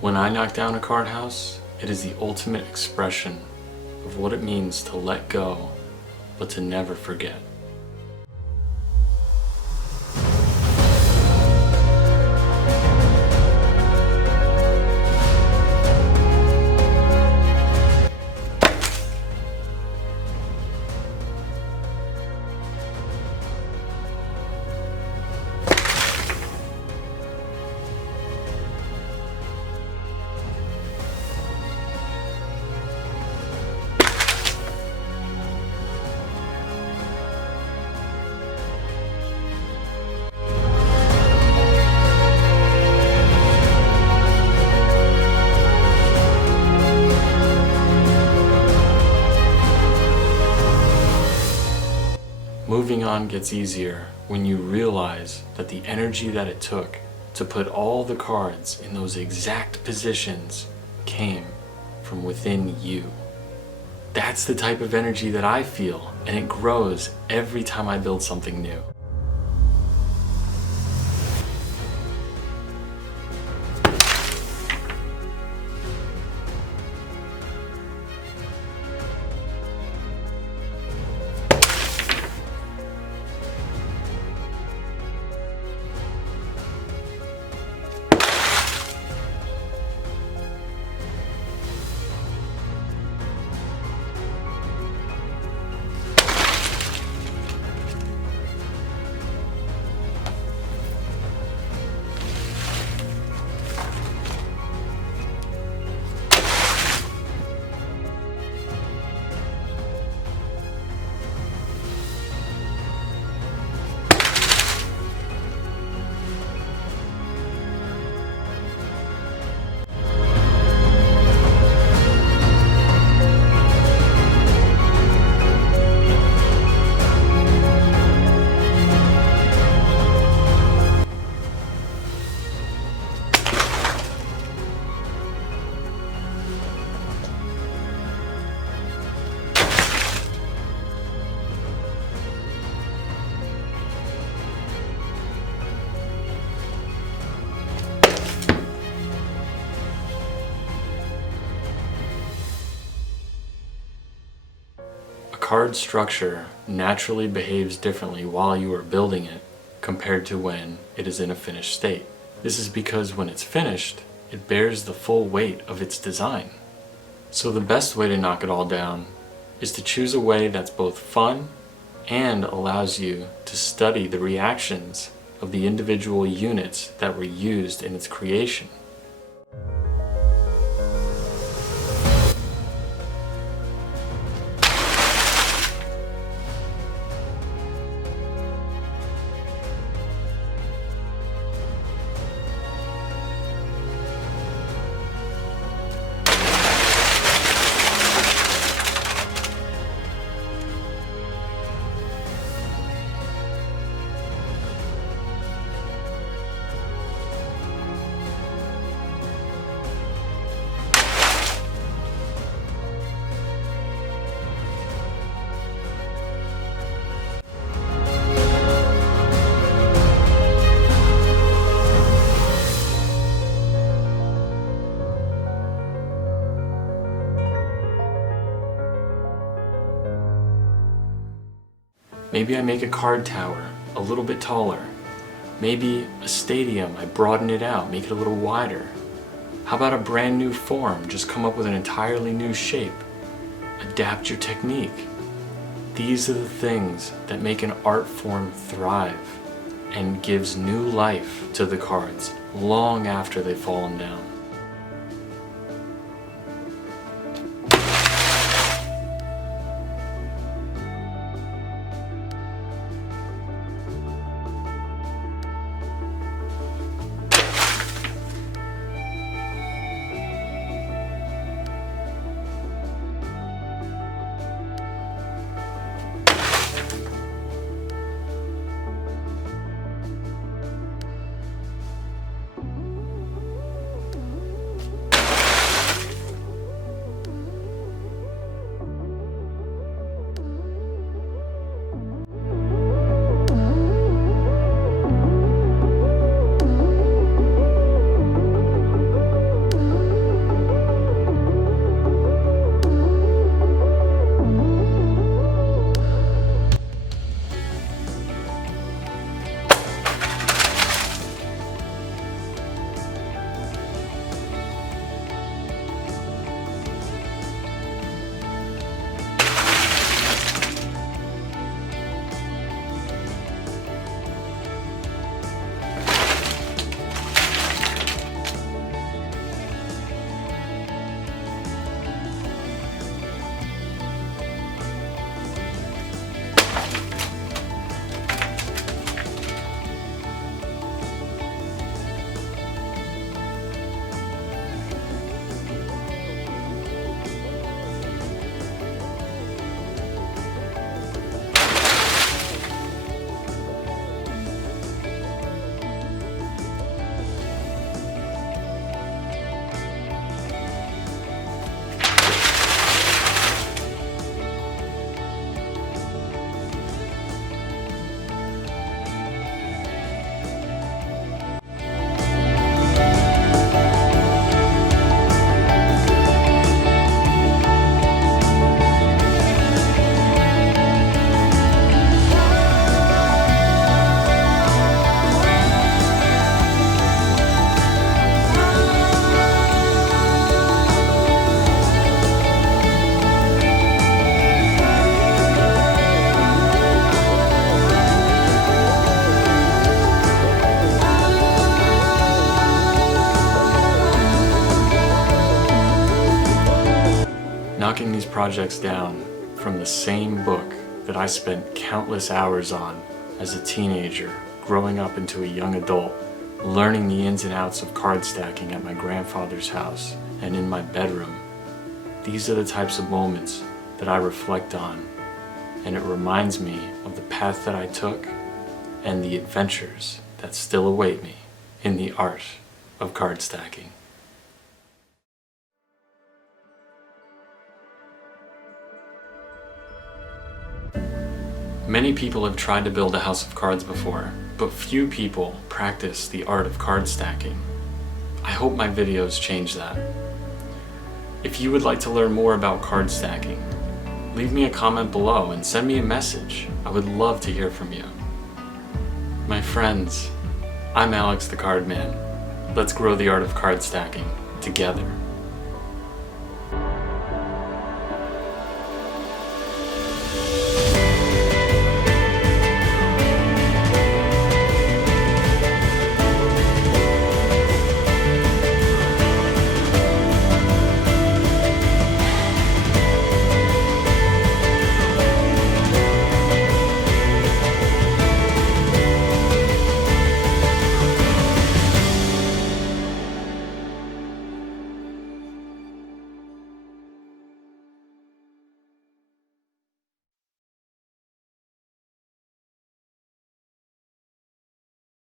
When I knock down a card house, it is the ultimate expression of what it means to let go, but to never forget. Moving on gets easier when you realize that the energy that it took to put all the cards in those exact positions came from within you. That's the type of energy that I feel, and it grows every time I build something new. Card structure naturally behaves differently while you are building it compared to when it is in a finished state. This is because when it's finished, it bears the full weight of its design. So the best way to knock it all down is to choose a way that's both fun and allows you to study the reactions of the individual units that were used in its creation. Maybe I make a card tower a little bit taller. Maybe a stadium, I broaden it out, make it a little wider. How about a brand new form? Just come up with an entirely new shape. Adapt your technique. These are the things that make an art form thrive and gives new life to the cards long after they've fallen down. projects down from the same book that I spent countless hours on as a teenager, growing up into a young adult, learning the ins and outs of card stacking at my grandfather's house and in my bedroom. These are the types of moments that I reflect on, and it reminds me of the path that I took and the adventures that still await me in the art of card stacking. Many people have tried to build a house of cards before, but few people practice the art of card stacking. I hope my videos change that. If you would like to learn more about card stacking, leave me a comment below and send me a message. I would love to hear from you. My friends, I'm Alex the Card Man. Let's grow the art of card stacking together.